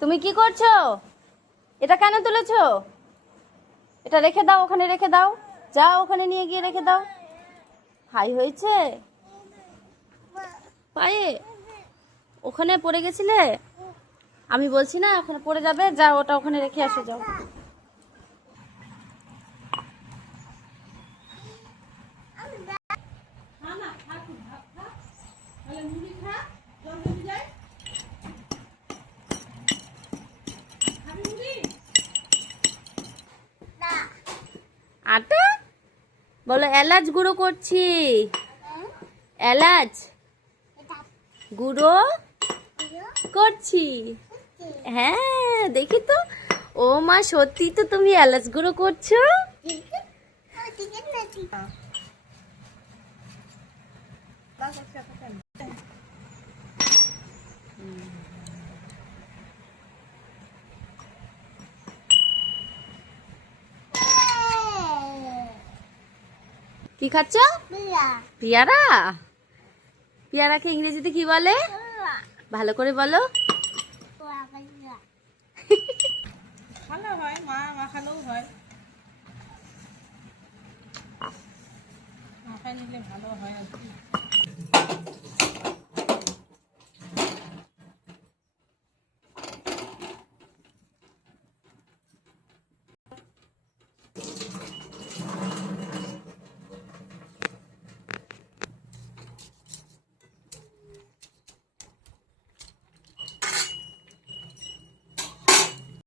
তুমি কি করছো? এটা কেন তুলেছো? এটা রেখে দাও, ওখানে রেখে দাও। যাও ওখানে নিয়ে গিয়ে রেখে দাও। হাই হয়েছে পায়ে? ওখানে পড়ে গেছিলে? আমি বলছি না ওখানে পড়ে যাবে, যাও ওটা ওখানে রেখে আসো, যাও। আটা বলো, এলাচ গুঁড়ো করছি। এলাচ গুঁড়ো করছি। হ্যাঁ দেখি তো। ও মা, সত্যি তো তুমি এলাচ গুঁড়ো করছো। কি খাচ্ছ? পেয়ারা। পেয়ারাকে ইংরেজিতে কি বলে? ভালো করে বলো। ভালো হয়, মা মাখালেও হয়, মাখায় নিলে ভালো হয় আর কি।